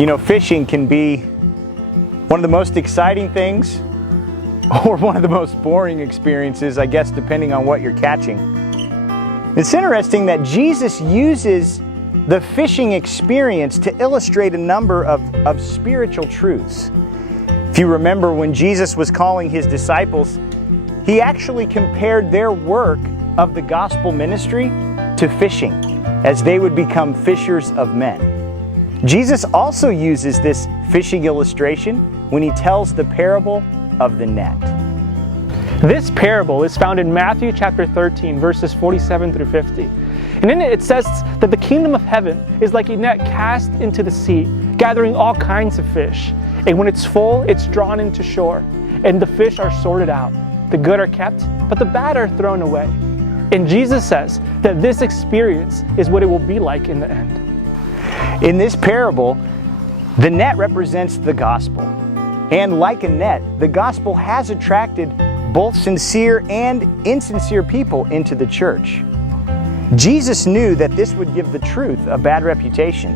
You know, fishing can be one of the most exciting things or one of the most boring experiences, I guess, depending on what you're catching. It's interesting that Jesus uses the fishing experience to illustrate a number of spiritual truths. If you remember, when Jesus was calling his disciples, he actually compared their work of the gospel ministry to fishing, as they would become fishers of men. Jesus also uses this fishing illustration when he tells the parable of the net. This parable is found in Matthew chapter 13, verses 47 through 50. And in it says that the kingdom of heaven is like a net cast into the sea, gathering all kinds of fish. And when it's full, it's drawn into shore, and the fish are sorted out. The good are kept, but the bad are thrown away. And Jesus says that this experience is what it will be like in the end. In this parable, the net represents the gospel. And like a net, the gospel has attracted both sincere and insincere people into the church. Jesus knew that this would give the truth a bad reputation.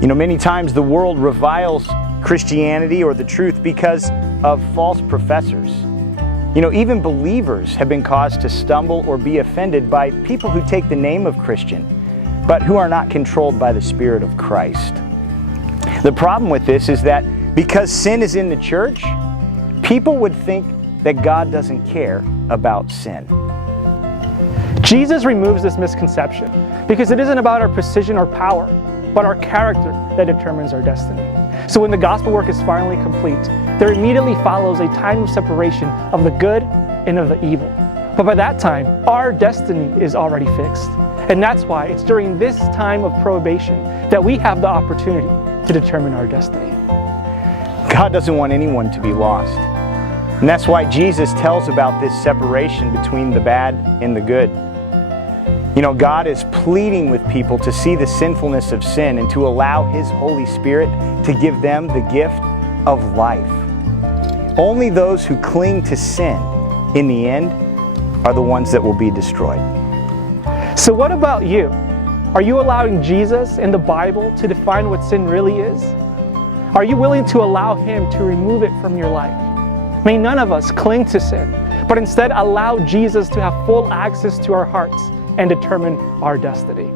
You know, many times the world reviles Christianity or the truth because of false professors. You know, even believers have been caused to stumble or be offended by people who take the name of Christian, but who are not controlled by the Spirit of Christ. The problem with this is that because sin is in the church, people would think that God doesn't care about sin. Jesus removes this misconception because it isn't about our precision or power, but our character that determines our destiny. So when the gospel work is finally complete, there immediately follows a time of separation of the good and of the evil. But by that time, our destiny is already fixed. And that's why it's during this time of probation that we have the opportunity to determine our destiny. God doesn't want anyone to be lost. And that's why Jesus tells about this separation between the bad and the good. You know, God is pleading with people to see the sinfulness of sin and to allow His Holy Spirit to give them the gift of life. Only those who cling to sin in the end are the ones that will be destroyed. So what about you? Are you allowing Jesus and the Bible to define what sin really is? Are you willing to allow Him to remove it from your life? May none of us cling to sin, but instead allow Jesus to have full access to our hearts and determine our destiny.